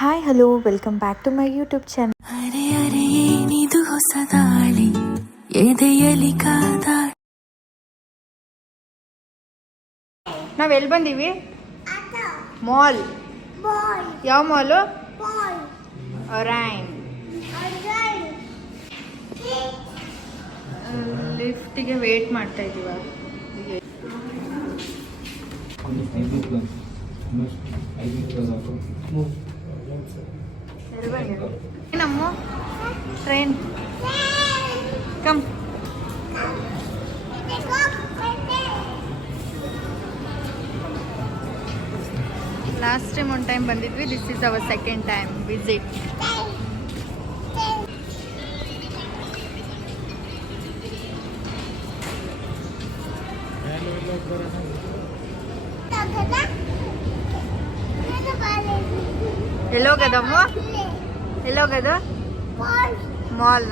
Hi hello welcome back to my YouTube channel. ಅರೆ ಅರೆ ಏನಿದು ಹೊಸ ದಾಳಿ ಎದೆಯಲಿ ಕಾದಾಳಿ. ನಾವ್ ಎಲ್ಲಿ ಬಂದೀವಿ? ಮಾಲ್. ಯಾವ ಮಾಲು? ಒರೈನ್. ಲಿಫ್ಟಿಗೆ ವೇಟ್ ಮಾಡ್ತಾ ಇದೀವ. ನಮ್ಮ train come. Last time one time ಬಂದಿದ್ವಿ. This is our second time visit. ಎಲ್ಲೋಗದಮ್ಮ? ಎಲ್ಲೋಗದು? ಮಾಲ್.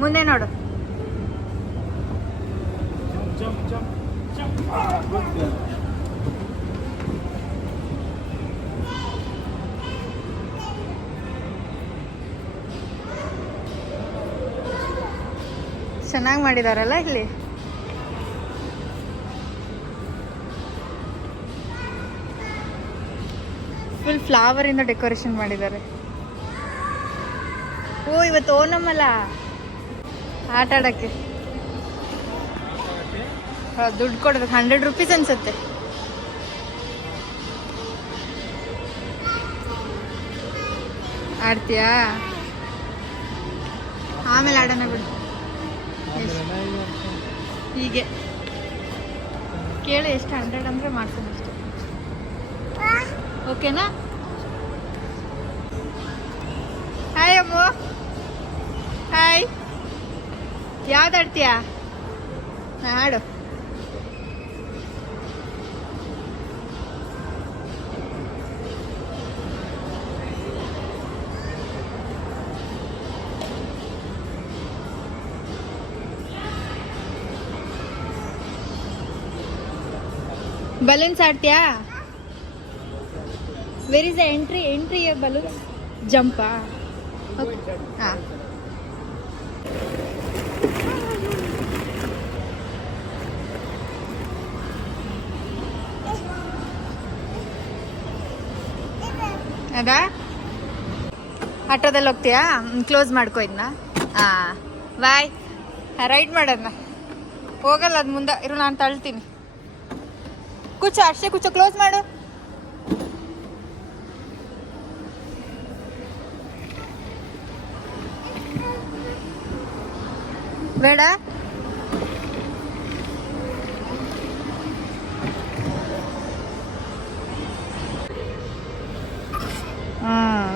ಮುಂದೆ ನೋಡು. ಚೆನ್ನಾಗಿ ಮಾಡಿದಾರಲ್ಲ ಇಲ್ಲಿ. ಫುಲ್ ಫ್ಲವರ್ ಇಂದ ಡೆಕೋರೇಷನ್ ಮಾಡಿದ್ದಾರೆ. ಓ ಇವತ್ತು ಓಣಂ ಅಲ್ಲ, ಆಟ ಆಡಕ್ಕೆ ದುಡ್ಡು ಕೊಡ್ಬೇಕು. 100 ರೂಪೀಸ್ ಅನ್ಸುತ್ತೆ. ಆಡ್ತೀಯಾ? ಆಮೇಲೆ ಆಡೋಣ ಬಿಡು. ಹೀಗೆ ಕೇಳು ಎಷ್ಟು 100 ಅಂದರೆ ಮಾಡ್ತೀನಿ ಅಷ್ಟೆ. ಓಕೆನಾ? ಹಾಯ್ ಅಮ್ಮ. ಹಾಯ್. ಯಾವ್ದು ಆಡ್ತೀಯಾ? ಆಡು. ಬಲೂನ್ಸ್ ಆಡ್ತೀಯಾ? Where is the entry balloons? ಜಂಪಾ? ಹಾಂ. ಅದಾ? ಆಟೋದಲ್ಲಿ ಹೋಗ್ತೀಯಾ? ಕ್ಲೋಸ್ ಮಾಡ್ಕೋ ಇದನ್ನ. ಹಾಂ ಬಾಯ್. ರೈಡ್ ಮಾಡೋದನ್ನ ಹೋಗಲ್ಲ, ಅದು ಮುಂದೆ ಇರು, ನಾನು ತಳ್ತೀನಿ. ಕೂಚು ಅಷ್ಟೇ, ಕೂಚು. ಕ್ಲೋಸ್ ಮಾಡು. ಬೇಡ.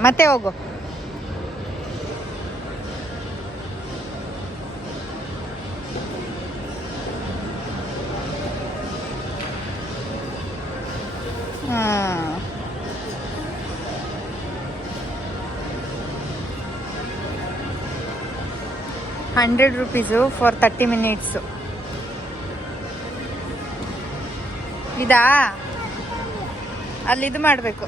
ಮತ್ತೆ ಹೋಗು. ₹100 ಫಾರ್ 30 minutes. ಇದಾ? ಅಲ್ಲಿ ಇದು ಮಾಡಬೇಕು.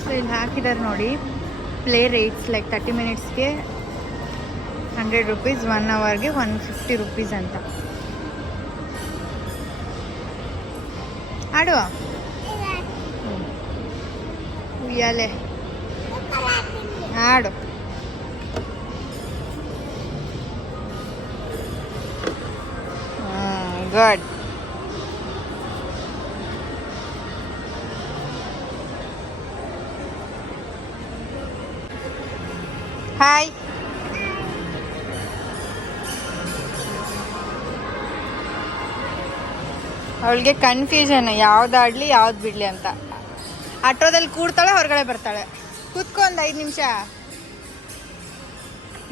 ಸೊ ಇಲ್ಲಿ ಹಾಕಿದ್ದಾರೆ ನೋಡಿ, ಪ್ಲೇ ರೇಟ್ಸ್ ಲೈಕ್ 30 minutesಗೆ ₹100, 1 hourಗೆ ₹150 ಅಂತ. ಆಡು. ಉಯ್ಯಾಲೆ ಆಡು. ಗುಡ್. ಹಾಯ್. ಅವಳಿಗೆ ಕನ್ಫ್ಯೂಷನ್, ಯಾವ್ದಾಡ್ಲಿ ಯಾವ್ದು ಬಿಡ್ಲಿ ಅಂತ. ಆಟೋದಲ್ಲಿ ಕೂಡ್ತಾಳೆ, ಹೊರಗಡೆ ಬರ್ತಾಳೆ. ಕೂತ್ಕೊ ಒಂದು 5 ನಿಮಿಷ.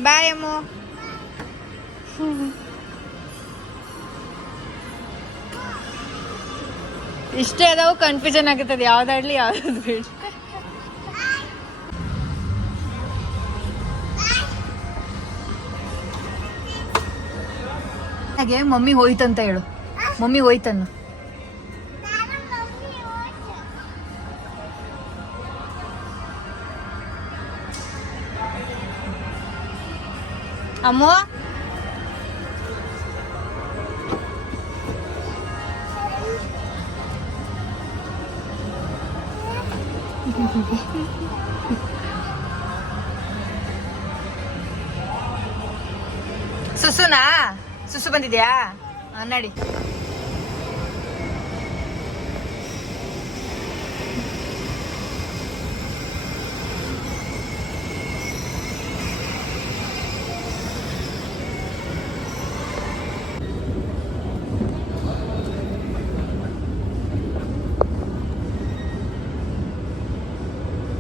ಬಾಯ್ ಅಮ್ಮು. ಇಷ್ಟೇ ಅದಾವು, ಕನ್ಫ್ಯೂಷನ್ ಆಗುತ್ತದೆ ಯಾವ್ದಾಡ್ಲಿ ಯಾವ್ದು ಬಿಡ್ಲಿ. ಹಾಗೆ ಮಮ್ಮಿ ಹೋಯ್ತಂತ ಹೇಳು. ಮಮ್ಮಿ ಹೋಯ್ತನ್ನು. ಅಮ್ಮ ಸುಸುನಾ? ಸುಸು ಬಂದಿದ್ಯಾ? ನಡಿ.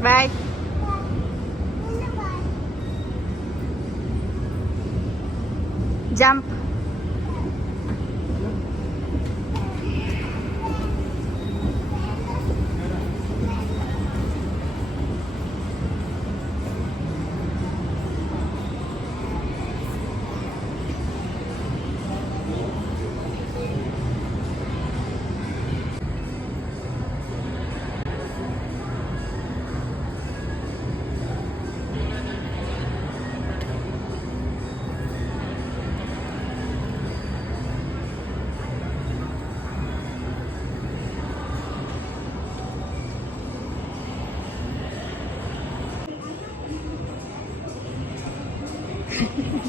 ಬಾಯ್. ಜಂಪ್.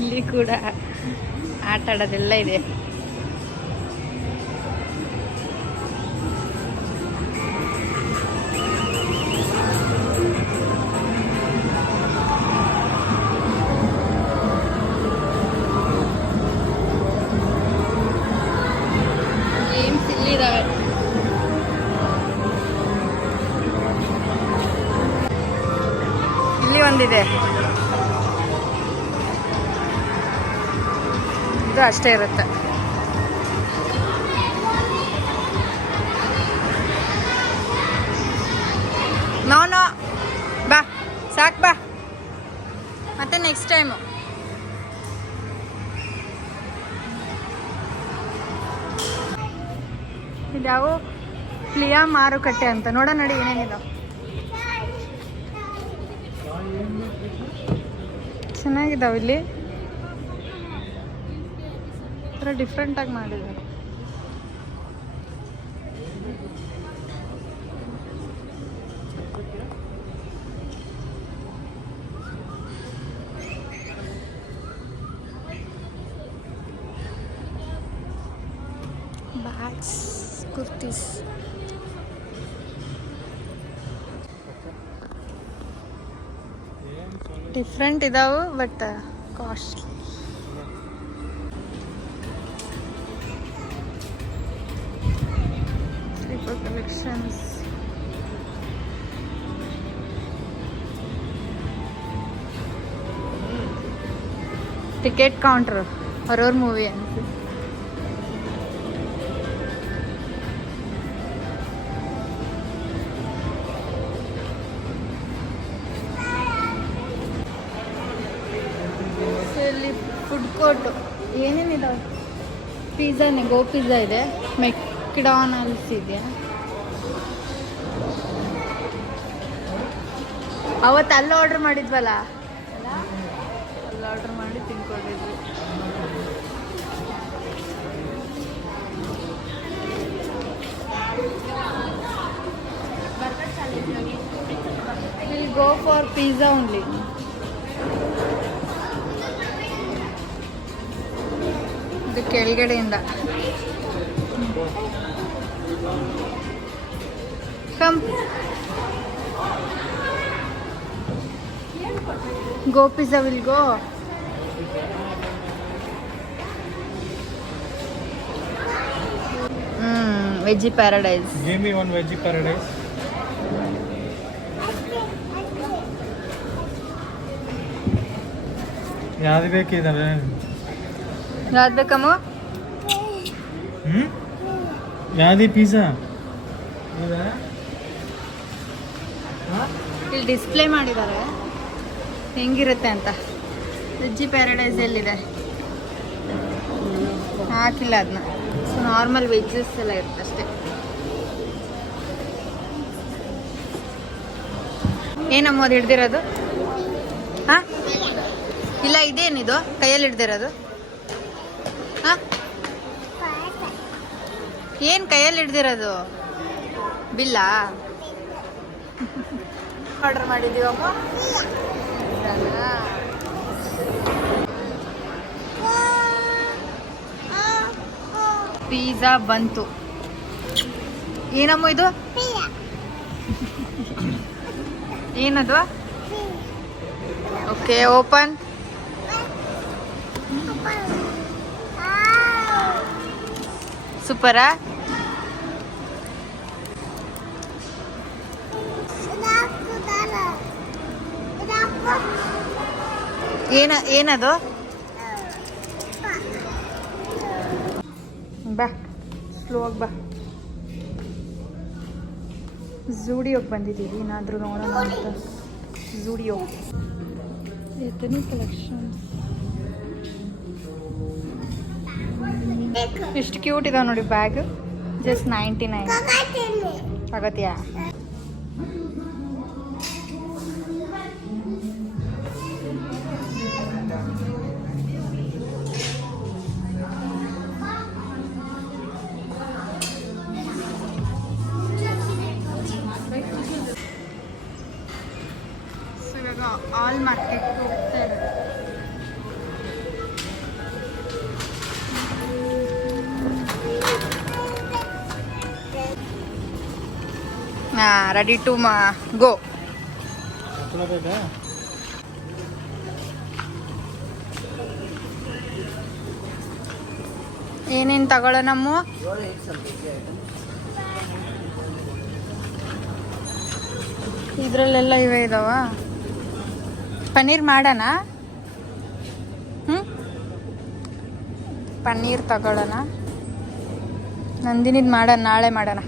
ಇಲ್ಲಿ ಕೂಡ ಆಟ ಆಡೋದೆಲ್ಲ ಇದೆ. ಗೇಮ್ಸ್ ಇಲ್ಲಿದ್ದಾವೆ. ಇಲ್ಲಿ ಒಂದಿದೆ. ಇದು ಅಷ್ಟೇ ಇರುತ್ತೆ. ನೋ ಬಾ, ಸಾಕು ಬಾ, ಮತ್ತೆ ನೆಕ್ಸ್ಟ್ ಟೈಮು. ಇದ್ಯಾವು ಪ್ಲಿಯಾ ಮಾರುಕಟ್ಟೆ ಅಂತ. ನೋಡೋಣ ನೋಡಿ ಏನೇನಿದಾವೆ. ಚೆನ್ನಾಗಿದ್ದಾವೆ. ಇಲ್ಲಿ ಡಿಫ್ರೆಂಟ್ ಆಗಿ ಮಾಡಿದ್ದಾರೆ. ಬ್ಯಾಗ್ಸ್, ಕುರ್ತೀಸ್. ಡಿಫ್ರೆಂಟ್ ಇದಾವೆ but costly. Collections. Ticket counter, horror movie ಅಂತ. ಇಲ್ಲಿ ಫುಡ್ ಕೋರ್ಟ್ ಏನೇನಿದಾವೆ. ಪಿಜ್ಜಾನೇ, ಗೋ ಪಿಜ್ಜಾ ಇದೆ, ಮೆಕ್ಡಾನಲ್ಸ್ ಇದೆ. ಅವತ್ತು ಅಲ್ಲಿ ಆರ್ಡ್ರ್ ಮಾಡಿದ್ವಲ್ಲ, ಅಲ್ಲಿ ಆರ್ಡ್ರ್ ಮಾಡಿ ತಿನ್ಕೊಂಡಿದ್ವಿ. Will go for pizza only. ಇದು ಕೆಳಗಡೆಯಿಂದ come. Go pizza will go. Veggie paradise. Give me one veggie paradise. ಯಾವ್ದು ಬೇಕಿದಾವೆ? ಯಾವ್ದು ಬೇಕಮ್ಮ? ಯಾವ್ದು ಪಿಜ್ಜಾ? ಇಲ್ಲಿ ಡಿಸ್ಪ್ಲೇ ಮಾಡಿದ್ದಾರೆ ಹೆಂಗಿರುತ್ತೆ ಅಂತ. ವೆಜ್ಜಿ ಪ್ಯಾರಡೈಸ್ ಎಲ್ಲಿದೆ? ಹಾ, ಹಾಕಿಲ್ಲ ಅದನ್ನ. ಸೊ ನಾರ್ಮಲ್ ವೆಜ್ಜಸ್ ಎಲ್ಲ ಇರುತ್ತೆ ಅಷ್ಟೇ. ಏನಮ್ಮ ಅದು ಹಿಡ್ದಿರೋದು? ಹಾಂ ಇಲ್ಲ, ಇದೇನಿದು ಕೈಯಲ್ಲಿ ಹಿಡ್ದಿರೋದು? ಹಾಂ ಏನು ಕೈಯಲ್ಲಿ ಹಿಡ್ದಿರೋದು? ಬಿಲ್ಲಾ? ಆರ್ಡರ್ ಮಾಡಿದ್ದೀವಮ್ಮ. ಪಿಜ್ಜಾ ಬಂತು. ಏನಮ್ಮ ಇದು? ಏನದು? Okay, open. ಸೂಪರಾ? ಏನದು? ಬಾ ಸ್ಲೋ ಆಗಿ ಬಾ. ಝೂಡಿಯೋಗೆ ಬಂದಿದ್ದೀವಿ, ಏನಾದರೂ ನೋಡೋಣ ಅಂತ. ಝೂಡಿಯೋ ಎಥನಿಕ್ ಕಲೆಕ್ಷನ್ಸ್ ಎಷ್ಟು ಕ್ಯೂಟ್ ಇದಾವೆ ನೋಡಿ. ಬ್ಯಾಗ್ ಜಸ್ಟ್ 99 ಆಗತ್ಯಾ? ಆಲ್ ಮಾರ್ಕೆಟ್ ಹೋಗ್ತಾ ಇರೋದು. Ready to go. ಏನೇನು ತಗೊಳ್ಳೋಣಮ್ಮ? ಇದರಲ್ಲೆಲ್ಲ ಇವೆ ಇದಾವ. ಪನ್ನೀರ್ ಮಾಡೋಣ. ಪನ್ನೀರ್ ತಗೊಳ್ಳೋಣ. ನಂದಿನಿದು ಮಾಡೋಣ, ನಾಳೆ ಮಾಡೋಣ.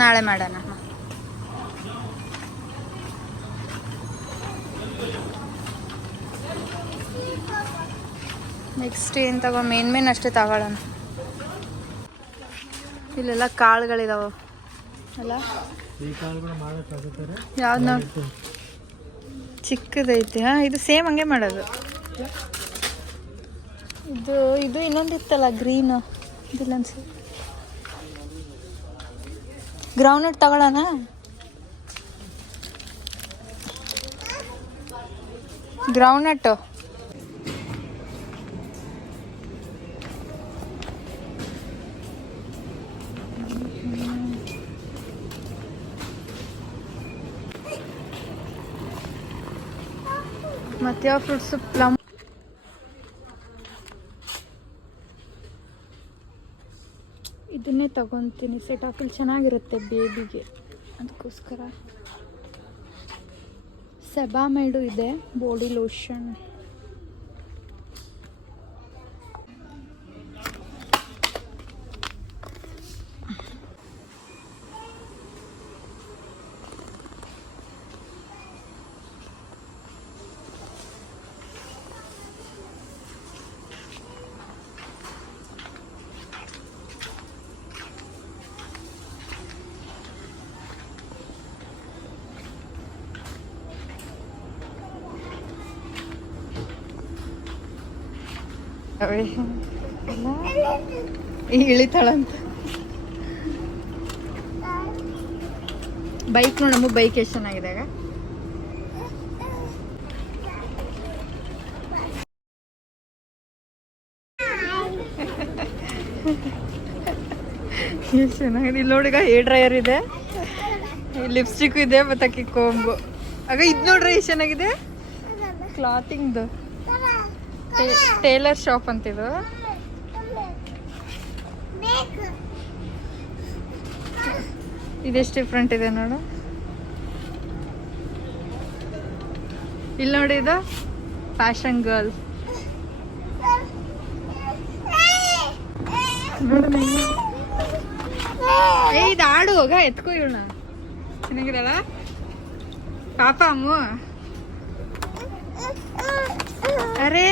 ನಾಳೆ ಮಾಡೋಣ. ನೆಕ್ಸ್ಟ್ ಏನು ತಗೋ? ಮೇನ್ ಅಷ್ಟೇ ತಗೊಳ್ಳೋಣ. ಇಲ್ಲೆಲ್ಲ ಕಾಳುಗಳಿದಾವೆ ಅಲ್ಲ? ಯಾವ್ದು ಚಿಕ್ಕದೈತಿ? ಹಾಂ, ಇದು ಸೇಮ್ ಹಂಗೆ ಮಾಡೋದು. ಇದು ಇನ್ನೊಂದಿತ್ತಲ್ಲ ಗ್ರೀನು, ಇದಿಲ್ಲ ಅನ್ಸಿ. ಗ್ರೌಂಡ್ನಟ್ ತಗೊಳ್ಳೋಣ. ಗ್ರೌಂಡ್ನಟ್ಟು ಮತ್ತೆ ಯಾವ ಫ್ರೂಟ್ಸ್? ಪ್ಲಮ್. ಇದನ್ನೇ ತಗೊತೀನಿ. ಸೆಟಾಫಿಲ್ ಚೆನ್ನಾಗಿರುತ್ತೆ ಬೇಬಿಗೆ, ಅದಕ್ಕೋಸ್ಕರ. ಸೆಬಾಮೈಡು ಇದೆ, ಬಾಡಿ ಲೋಷನ್. ಇಳಿತಾಳಂತ. ಬೈಕ್ ನೋಡಮ್ಮ, ಬೈಕ್ ಎಷ್ಟು ಚೆನ್ನಾಗಿದೆ. ಎಷ್ಟು ಚೆನ್ನಾಗಿದೆ. ಇಲ್ಲಿ ನೋಡಿಗ ಹೇರ್ ಡ್ರೈಯರ್ ಇದೆ, ಲಿಪ್ಸ್ಟಿಕ್ ಇದೆ, ಮತ್ತೆ ಅಕ್ಕಿ ಕೊಂಬು. ಆಗ ಇದು ನೋಡ್ರಿ ಎಷ್ಟು ಚೆನ್ನಾಗಿದೆ. ಕ್ಲಾತಿಂಗ್ದು ಟೇಲರ್ ಶಾಪ್ ಅಂತಿದು. ಇದೆಷ್ಟು ಡಿಫ್ರೆಂಟ್ ಇದೆ ನೋಡು. ಇಲ್ಲಿ ನೋಡಿ, ಇದು ಫ್ಯಾಷನ್ ಗರ್ಲ್. ಇದು ಆಡು ಹೋಗ, ಎತ್ಕೋ ಇವಳ. ಚೆನ್ನಾಗಿರಲ್ಲ ಪಾಪ ಅಮ್ಮು. ಅರೆ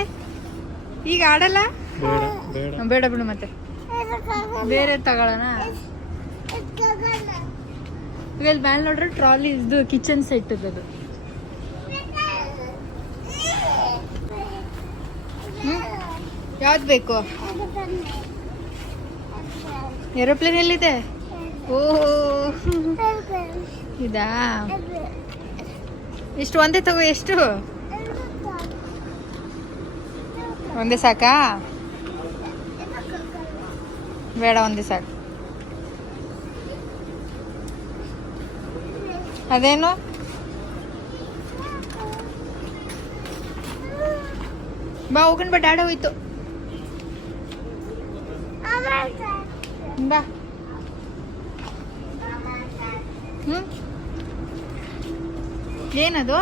ಈಗ ಆಡಲ್ಲ. ಬೇಡ ಬೇಡ. ಬೇಡ ಬಿಡು, ಮತ್ತೆ ಬೇರೆ ತಗೊಳ್ಳೋಣ. ಇವೆಲ್ಲ ಮೇಲೆ ನೋಡ್ರೆ ಟ್ರಾಲಿ ಇದು ಕಿಚನ್ ಸೆಟ್ ಅದು. ಯಾವ್ದು ಬೇಕು? ಏರೋಪ್ಲೇನ್ ಎಲ್ಲಿದೆ? ಓ ಇದಾ? ಎಷ್ಟು? ಒಂದೇ ತಗೋ. ಎಷ್ಟು? ಒಂದೇ ಸಾಕಾ? ಬೇಡ, ಒಂದೇ ಸಾಕು. ಅದೇನು? ಬಾ ಹೋಗೋಣ, ಬಾ, ಡ್ಯಾಡ ಹೋಯ್ತು. ಬಾ. ಏನದು?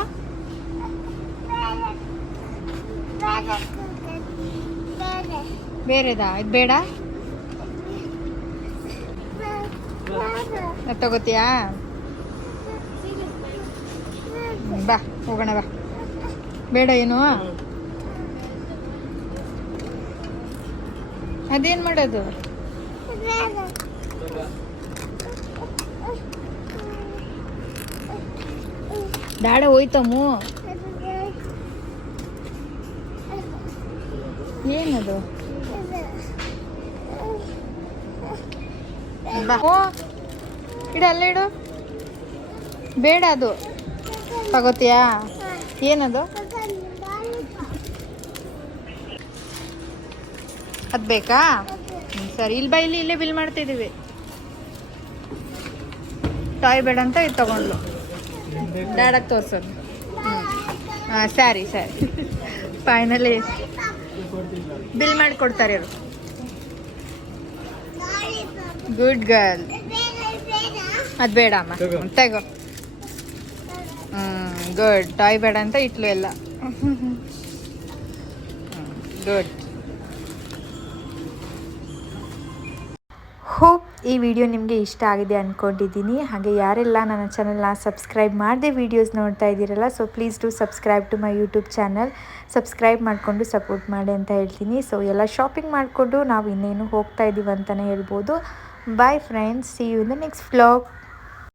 ಬೇರೆದಾ? ಇದು ಬೇಡ? ಅದು ತಗೋತೀಯಾ? ಬಾ ಹೋಗೋಣ, ಬಾ. ಬೇಡ ಏನು? ಅದೇನು ಮಾಡೋದು? ದಾಡ ಹೋಯ್ತಮ್ಮು. ಏನದು? ಬಾ. ಓ ಇಡು, ಅಲ್ಲ ಇಡು. ಬೇಡ, ಅದು ತಗೋತೀಯಾ? ಏನದು? ಅದು ಬೇಕಾ? ಸರಿ, ಇಲ್ಲಿ ಬಾ, ಇಲ್ಲೇ ಬಿಲ್ ಮಾಡ್ತಿದ್ದೀವಿ. ಟಾಯ್ ಬೇಡ ಅಂತ ಇದು ತಗೊಂಡ್ಲು. ಡ್ಯಾಡಕ್ಕೆ ತೋರ್ಸೋದು. ಹಾಂ, ಸರಿ ಫೈನಲಿ ಬಿಲ್ ಮಾಡಿಕೊಡ್ತಾರೆ ಇವರು. Good girl. ಅದು ಬೇಡ ಅಮ್ಮ, ತಗೋ. ಗುಡ್. ಟಾಯ್ ಬೇಡ ಅಂತ ಇಟ್ಲು ಎಲ್ಲ. ಗುಡ್. ಹೋಪ್ ಈ ವಿಡಿಯೋ ನಿಮಗೆ ಇಷ್ಟ ಆಗಿದೆ ಅಂದ್ಕೊಂಡಿದ್ದೀನಿ. ಹಾಗೆ ಯಾರೆಲ್ಲ ನನ್ನ ಚಾನಲ್ನ ಸಬ್ಸ್ಕ್ರೈಬ್ ಮಾಡದೆ ವೀಡಿಯೋಸ್ ನೋಡ್ತಾ ಇದ್ದೀರಲ್ಲ, so please do subscribe to my YouTube channel. Subscribe ಮಾಡಿಕೊಂಡು ಸಪೋರ್ಟ್ ಮಾಡಿ ಅಂತ ಹೇಳ್ತೀನಿ. ಸೊ ಎಲ್ಲ ಶಾಪಿಂಗ್ ಮಾಡಿಕೊಂಡು ನಾವು ಇನ್ನೇನು ಹೋಗ್ತಾ ಇದ್ದೀವಿ ಅಂತಲೇ ಹೇಳ್ಬೋದು. Bye friends, see you in the next vlog.